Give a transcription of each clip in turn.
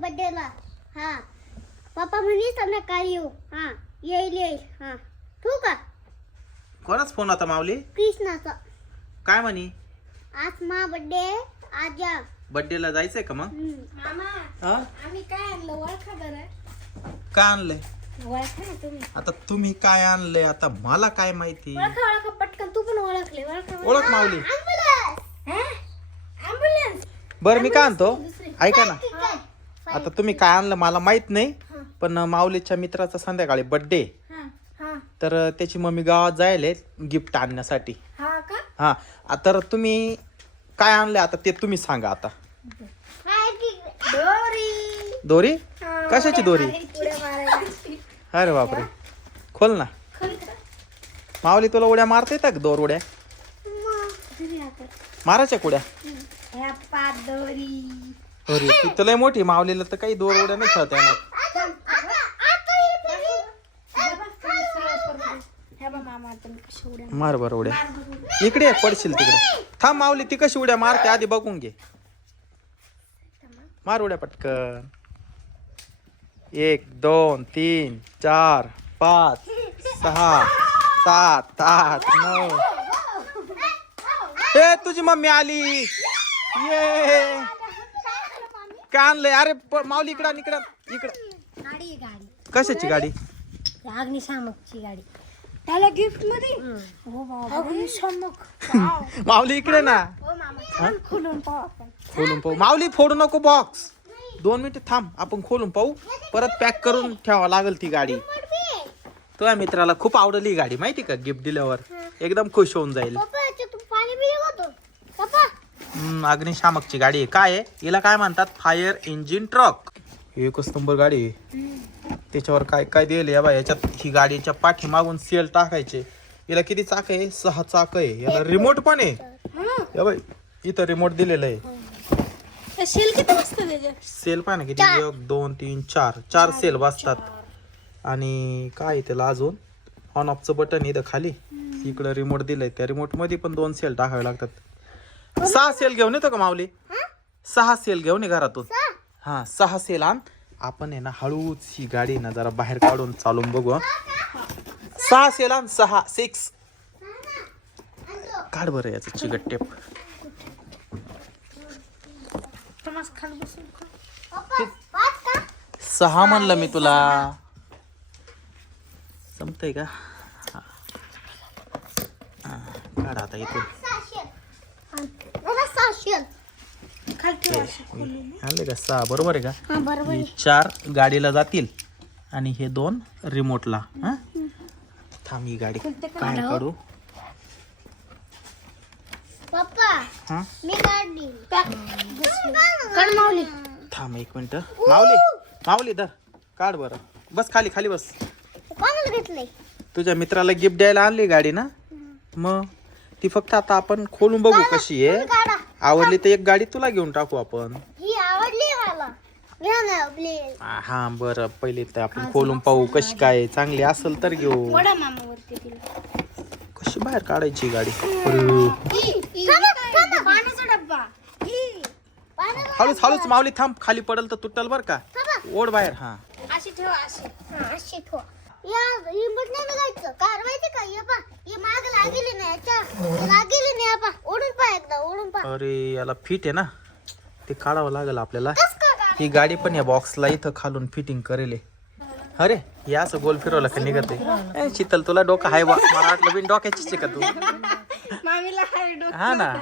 बड्डेला हा. पप्पा म्हणे संध्याकाळी येऊ. हा. येईल येईल. हा. ठेवू का? कोणाच फोन होता माऊली? कृष्णाचा. काय म्हणी? आज मा बड्डे आज या. बर्थडेला जायचंय का मग? हम्म. मामा हा? आम्ही काय आणलं? ओळखा बरं. काय आणलंय? ओळखा ना तुम्ही. आता तुम्ही काय आणलंय? आता मला काय माहिती? ओळखा ओळखा पटकन. तू पण ओळखले ओळखा ओळख माऊली. बरं मी काय आणतो? ऐका ना. आता तुम्ही काय आणलं मला माहीत नाही पण माऊलीच्या मित्राचा संध्याकाळी बर्थडे तर त्याची मम्मी गावात जायले गिफ्ट आणण्यासाठी. हा का? हा. आ, तर तुम्ही काय आणले आता ते तुम्ही सांगा आता. दोरी. दोरी? कशाची दोरी? उड्या मारायला. अरे बापरे. खोल ना. माऊली तुला उड्या मारता येतात का दोर उड्या? आता. मारायच्या कुड्या? ह्या पाच दोरी. अरे ती तर लय मोठी माऊलीला तर काही दोर उड्या नाही खेळता येणार. मार बर उड्या. इकडे पडशील तिकडे. थांब माऊली ती कशी उड्या मारते आधी बघून घे. मार उड्या पटकन. एक दोन तीन चार पाच सहा सात आठ नऊ. ए तुझी मम्मी आली. ये. काय आणलंय? अरे प- माऊली इकडं इकडं इकडं. गाडी आहे गाडी. कशाची गाडी? अग्निशामकची गाडी. त्याला गिफ्टमध्ये? हो बाबा. अग्निशामक. माऊली इकडे ना. हो मामा. खोलून पाहू आपण. खोलून पाहू. माऊली फोडू नको बॉक्स दोन मिनिट थांब आपण खोलून पाहू. परत पॅक करून ठेवावं लागेल ती गाडी. तुझ्या मित्राला खूप आवडली ही गाडी माहिती का? गिफ्ट दिल्यावर. एकदम खुश होऊन जाईल. पप्पा याच्यातून पाणी बिल होतो पप्पा हम्म, अग्निशामकची गाडी आहे. काय आहे? हिला काय म्हणतात? फायर इंजिन ट्रक एकच नंबर गाडी आहे. त्याच्यावर काय काय दिले या बा याच्यात ही गाडीच्या पाठीमागून सेल टाकायचे. हिला किती चाक आहे? सहा चाक आहे. याला रिमोट पण आहे. या बाई इथं रिमोट दिलेलं आहे. शेल किती सेल पाय ना किती. एक दोन तीन चार. चार सेल वाजतात. आणि काय आहे त्याला अजून? ऑन ऑफचं बटन इथं खाली. इकडं रिमोट दिलंय. त्या रिमोटमध्ये पण दोन सेल टाकावे लागतात. सहा सेल घेऊन येतो का माऊली? सहा सेल घेऊन ये घरातून. हा सहा सेल आण. आपण आहे ना हळूच ही गाडी आहे ना जरा बाहेर काढून चालून बघू हं. सहा सेल आण सहा सिक्स काढ बरं याचं चिकट टेप. तमास खाली बसून खा. पप्पा पाच का सहा म्हणलं मी तुला. जमतंय का? हा. हा, काढ आता इथून सहाशे मला सहाशे खाली ठेवा अशी. आणले का? सहा बरोबर आहे का? हा बरोबर चार गाडीला जातील आणि हे दोन रिमोटला हा? थांब ही गाडी काय हा? माऊली. थांब एक मिनिट. माऊली माऊली धर. काढ बरं. बस खाली खाली बस. तुझ्या मित्राला गिफ्ट द्यायला आणली गाडी ना? मग? ती फक्त आता आपण खोलून बघू कशी आहे. आवडली तर एक गाडी तुला घेऊन टाकू आपण. ही आवडली मला. घ्या ना प्लीज हा बरं. पहिले तर आपण खोलून पाहू कशी काय चांगली असेल तर घेऊ. वडा मामावरती तिला कशी बाहेर काढायची गाडी? अरे, पाण्याचा डब्बा. हळूच हळूच माऊली थांब. खाली पडल तर तुटल बर का? ओढ बाहेर हा. अशी ठेवा अशी. अशी ठो या रिमोट नाही बघायचं. कार माहिती का? ये पा. ये माग लागेली याच्या लागेली नाही आपा ओढून पा एकदा ओढून पा अरे याला फिट आहे ना? ते काढावं लागेल आपल्याला. ही गाडी पण या बॉक्सला इथं खालून फिटिंग करेल. अरे या असं गोल फिरवलं का निघत आहे? शीतल तुला डोकं बा मला वाटलं बिन डोक्याचीच आहे का तू हाय हा ना?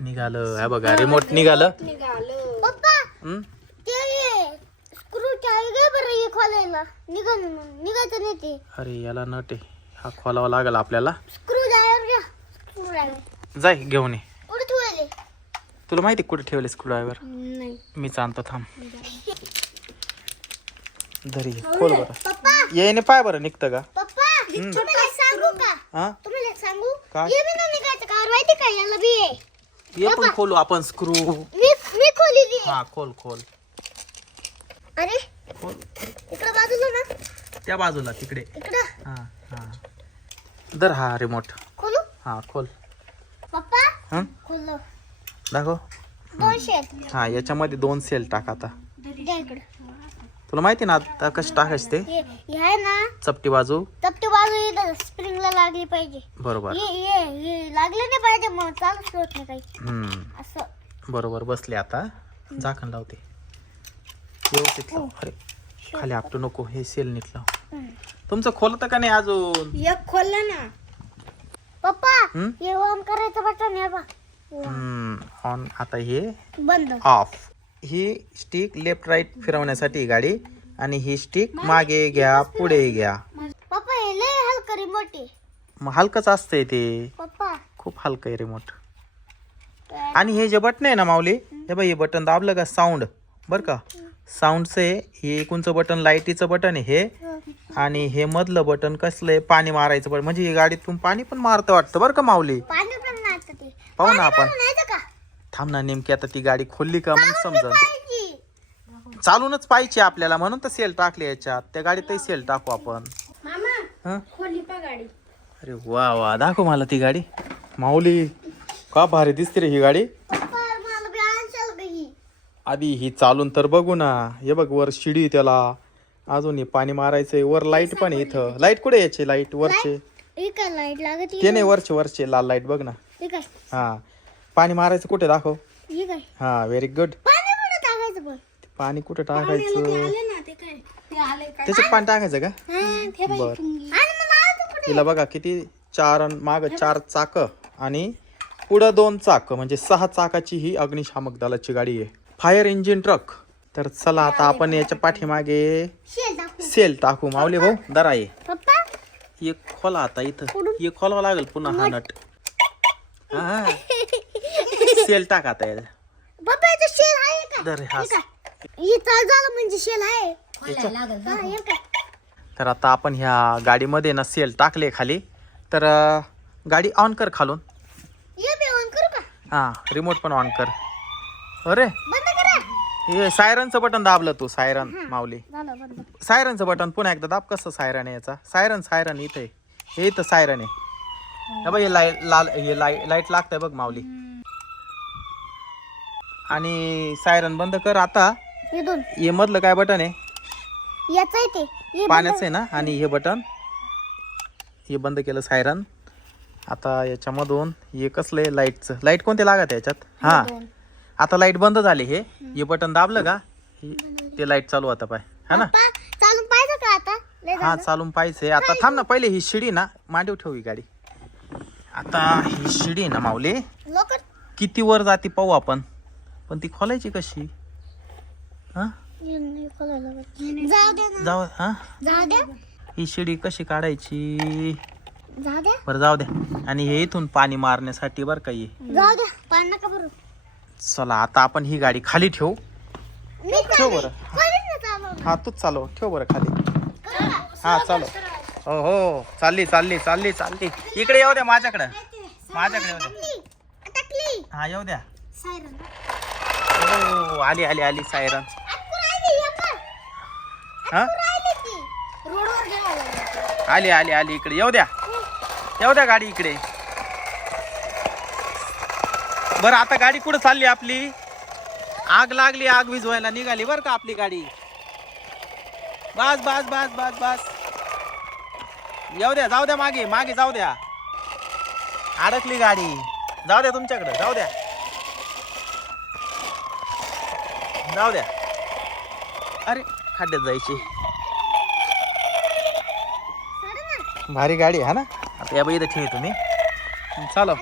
निघालं. हा बघा रिमोट निघालं. अरे याला नट आहे. हा खोलावा लागेल आपल्याला. जाय घेऊन ये. तुला माहिती कुठे ठेवले स्क्रू ड्रायव्हर नाही. मीच आणतो थांब. धरी खोल बरं. येईने पाय बरं निघतं का? पप्पा तुम्हाला एक सांगू का? हा? तुम्हाला एक सांगू? काय? हे बी नाही निघायचं कार माहिती का याला बी आहे ये पण खोलू आपण स्क्रू मी मी खोली हा खोल खोल. अरे खोल. इकडं बाजूला ना. त्या बाजूला तिकडे. इकडं. हा हा. धर हा रिमोट खोलू? हा खोल. पप्पा हं? खोललो दाखव. दोनशे आहेत. हा याच्यामध्ये दोन सेल टाक आता. द्या इकडं. तुला माहिती ना आता कसं टाकायचं ते? हे हे आहे ना चपटी बाजू. तपटी बाजू इथं स्प्रिंगला लागली पाहिजे. बरोबर. ये ये हे लागले नाही पाहिजे मग चालूच होत नाही काही. हम्म. असं. बरोबर बसले आता. झाकण लावते. व्यवस्थित लाव. अरे खाली आपटू नको हे सेल नीट लाव. तुमचं खोलतं का नाही अजून? एक खोललं ना. पप्पा हम्म? हे करायचं बटन आहे बा. ऑन आता हे बंद. ऑफ ही स्टिक लेफ्ट राईट फिरवण्यासाठी ही गाडी आणि ही स्टिक मागे घ्या पुढे घ्या. पप्पा हे लय हलकं रिमोट आहे. मग हलकंच असतंय ते. पप्पा. खूप हलकं आहे रिमोट आणि हे जे बटन आहे ना माऊली हे बघ हे बटन दाबलं का साऊंड बरं का? साऊंडचं आहे हे कोणचं बटन लाईटीचं बटन आहे हे. आणि हे मधलं बटन कसलं आहे? पाणी मारायचं बटन म्हणजे ही गाडीतून पाणी पण मारतं वाटतं बरं का माऊली? पाणी पाहू ना आपण. थांब ना नेमकी आता ती गाडी खोलली का मग पाहिजे. चालूनच पाहिजे आपल्याला म्हणून तर सेल टाकले याच्यात. त्या गाडीतही सेल टाकू आपण. मामा हं? खोली पा गाडी. अरे वा वा. दाखव मला ती गाडी. माऊली का भारी दिसते रे ही गाडी? आधी ही चालून तर बघू ना. हे बघ वर शिडी त्याला. अजून हे पाणी मारायचंय. वर लाइट पण इथं. लाइट कुठे यायची लाइट वरचे. ही काय लाइट लागत ते नाही वरचे वरचे. लाल लाइट बघ ना. ही हा. पाणी मारायचं कुठे दाखव. ही हा व्हेरी गुड पाणी कुठं टाकायचं पण? पाणी कुठे ते टाकायचं त्याच्यात पाणी टाकायचं का? हा बर. तिला बघा किती चार माग चार चाक आणि पुढं दोन चाक म्हणजे सहा चाकाची ही अग्निशामक दलाची गाडी आहे. फायर इंजिन ट्रक तर चला आता आपण याच्या पाठीमागे सेल टाकू. माऊली भाऊ दरा ये खोला आता इथं. एक खोलावं लागेल पुन्हा हा नट. हा. सेल टाक. पप्पा याचं शेल आहे का? दर हा. हे चाल झालं म्हणजे शेल आहे. हा हे काय? तर आता आपण ह्या गाडीमध्ये ना सेल टाकले खाली. तर अं, गाडी ऑन कर खालून. हे बी ऑन करू का? हा रिमोट पण ऑन कर. अरे. बंद करा. हे सायरनचं बटन दाबलं तू सायरन माऊली. झालं बंद सायरनचं बटन पुन्हा एकदा दाब कसं सायरन आहे याचा? सायरन सायरन इथे हे इथं सायरन आहे. हे बघ हे लाइट लाल हे लाइट लाइट लागतंय बघ माऊली. आणि सायरन बंद कर आता. हे हे मधलं काय बटन आहे? याचं आहे ते. हे पाण्याचं आहे ना? आणि हे बटन. हे बंद केलं सायरन. आता याच्यामधून हे कसलं आहे? लाईटचं. लाइट कोणते लागत आहे याच्यात? हा. आता लाइट बंद झाली हे. हे बटन दाबलं का? हे- ते लाइट चालू आता पाय. हा ना? पप्पा चालून पाहिजे का आता? लय हा चालून पाहिजे आता थांब ना पहिले ही शिडी ना. मांडीव ठेव ही गाडी. आता ही शिडी ना माऊली? किती वर जाते पाहू आपण. पण ती खोलायची कशी? हा? जाऊ द्या ना. जाऊ हा? जाऊ ही शिडी कशी काढायची? जाऊ द्या बरं जाऊ द्या आणि हे इथून पाणी मारण्यासाठी बरं का जाऊ पाणी नका चला आता आपण ही गाडी खाली ठेवू. मी ठेव बरं. करीन ना चालवलं. हा तूच चालव. ठेव बरं खाली? हा चालव. हो हो चालली चालली चालली चालली. इकडे येऊ द्या माझ्याकडं. माझ्याकडे येऊ द्या हा येऊ द्या. हो आली आली आली सायरन. हे. आली आली आली इकडे. येऊ द्या. येऊ द्या गाडी इकडे. बरं आता गाडी कुठं चालली आपली? आग लागली आग विझवायला निघाली बरं का आपली गाडी? बस बस बस बस बस. येऊ द्या जाऊ द्या मागे मागे जाऊ द्या. अडकली गाडी. जाऊ द्या तुमच्याकडे जाऊ द्या. जाऊ द्या. अरे खड्ड्यात जायची. भारी गाडी आहे ना? आता या बाई इथं ठेव तुम्ही. चालो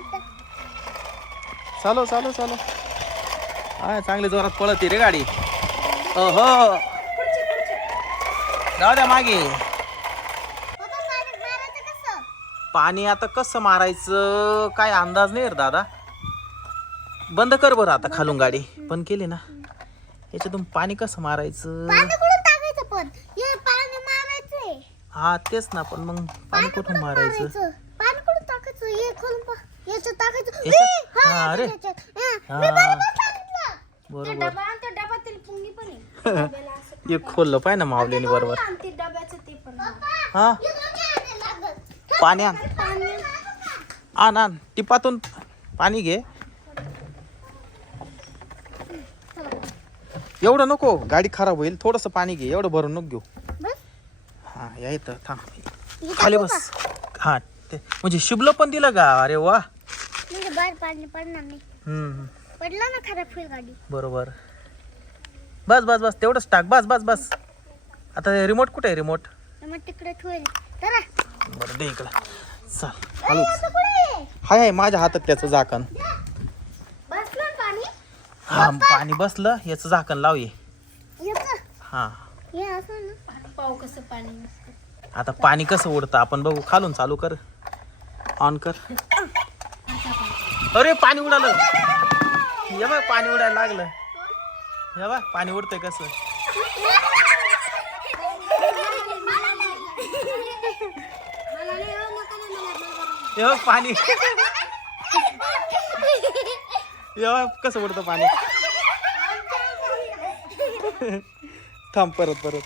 चालो चालो चालो हा चांगली जोरात पळती रे गाडी. ओहो जाऊ द्या मागे पप्पा पाणी मारायचं कसं पाणी आता कसं मारायचं? काय अंदाज नाही रे दादा. बंद कर बरं आता खालून गाडी. बंद केली ना. याच्यातून पाणी कसं मारायचं? पाणी कुठून टाकायचं पण? हे पाणी मारायचंय. हा तेच ना पण मग पाणी कुठून मारायचं? मारायचं? पाणी कुठून टाकायचं? हे खोलून पा याच्यात टाकायचं. याच्यात? ए, हा, हा, अरे. याच्यात. हा. मी बरोबर सांगितलं. ते बरोबर डबा आणि त्या डब्यातील पुंगी पण आहे. डब्याला असं एक खोललं पाय ना माऊलीने बरोबर. आणि ते डब्याचं ते पण हा? हे. पाणी आण. आण आण. टिपातून पाणी घे. एवढं नको. गाडी खराब होईल. थोडंसं पाणी घे. एवढं भरून नको घेऊ. हा या इथं थांब. खाली बस. हा ते म्हणजे शिबलं पण दिलं का? अरे वा? म्हणजे बाहेर पाणी पडणार नाही. हम्म पडलं ना खराब होईल गाडी. बरोबर. बस बस बस. तेवढंच टाक. बस बस बस. आता रिमोट कुठे आहे रिमोट? तर मग तिकडे ठेवेल बरं दे इकडं. चल. हॅलो? हाय हाय माझ्या हातात त्याचं झाकण. बसलं ना पाणी? हा पाणी बसलं याचं झाकण लाव ये. हा. असं ना. पाणी पाहू कसं पाणी आता पाणी कसं उडतं आपण बघू. खालून चालू कर. ऑन कर. अरे पाणी उडालं. हे बघ पाणी उडायला लागलं. हे बघ पाणी उडतंय कसं. हे बघ पाणी. हे कसं उडतं पाणी? थांब परत परत.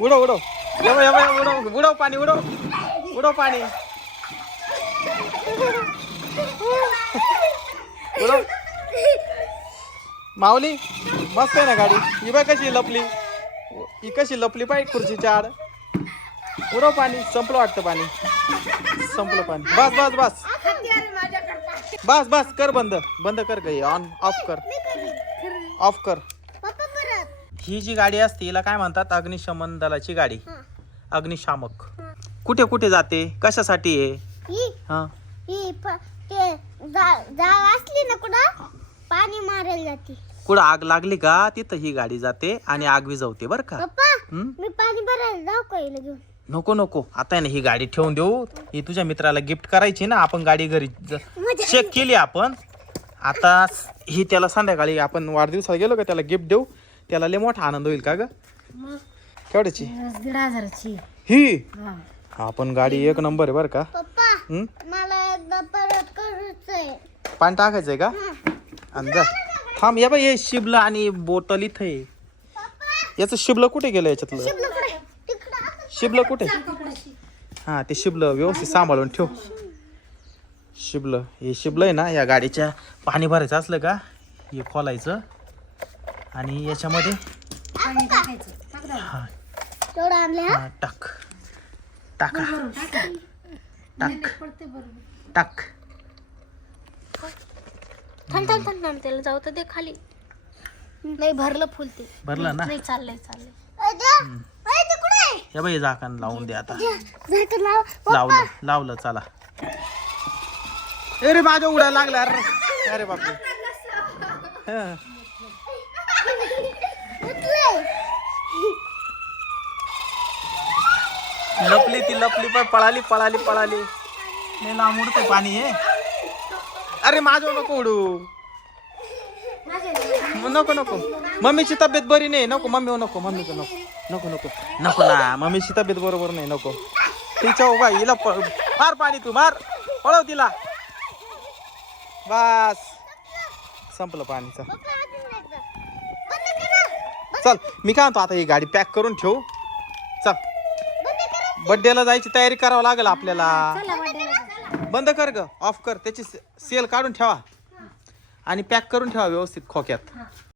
उडव उडव. ये बघ, उडव उडव पाणी उडव. उडव पाणी. उडव. माऊली मस्त आहे ना गाडी. ही बाय कशी लपली. ही कशी लपली पाय खुर्चीच्या आड. उडव पाणी संपलं वाटतं पाणी. संपलं पाणी. बस बस बस. बस बस कर बंद. बंद कर गई ऑन ऑफ कर. ऑफ कर. ही जी गाडी असते हिला काय म्हणतात? अग्निशमन दलाची गाडी. अग्निशामक. कुठे कुठे जाते? कशासाठी आहे? ही. हा? ही असली ना कुठं? पाणी मारायला जाते. कुठं आग लागली का? तिथं ही गाडी जाते आणि आग विझवते बरं का? मी पाणी भरायला जाऊ का घेऊन? नको नको. आता आहे ना ही गाडी ठेवून देऊ. ही तुझ्या मित्राला गिफ्ट करायची ना आपण गाडी घरी चेक केली आपण. आता ही त्याला संध्याकाळी आपण वाढदिवसाला गेलो का त्याला गिफ्ट देऊ. त्याला लय मोठा आनंद होईल का ग? केवढ्याची? दीड हजाराची. ही? आपण गाडी एक नंबर आहे बरं का. पप्पा हम्म? मला एकदा परत करायचंय. पाणी टाकायचंय का? आणि जा. थांब या बाई हे शिबलं आणि बोटल इथं आहे. याचं शिबलं कुठे गेलं याच्यातलं? शिबलं कुठे? हा ते शिबलं व्यवस्थित सांभाळून ठेव. शिबलं हे शिबलं आहे ना या गाडीच्या पाणी भरायचं असलं का हे खोलायचं. आणि याच्यामध्ये हा. टाक. टाका. टाक. पडते बरोबर. टाक. थांब थांब थांब थांब त्याला जाऊ तर दे खाली. नाही भरलं फुल ते. भरलं ना? नाही चाललंय चाललंय. या बाई झाकण लावून दे आता. लावलं लावलं चला. अरे माझ्या उडायला लागला अरे. अरे बापरे. हा. लपली ती लपली पण पळाली पळाली पळाली. नाही लांब उडतंय पाणी हे. अरे माझं नको उडू. नको. नको मम्मीची तब्येत बरी नाही. नको मम्मी नको मम्मी नको. नको नको. नको ना मम्मीची तब्येत बरोबर नाही नको. तिच्या उभा हिला मार पाणी तू मार. पळव तिला. बस. संपलं पाणीचं. करा. चल मी काय म्हणतो आता ही गाडी पॅक करून ठेवू. चल. बड्डेला जायची तयारी करावं लागेल आपल्याला. बंद कर ग ऑफ कर. त्याची सेल काढून ठेवा. आणि पॅक करून ठेवा व्यवस्थित खोक्यात.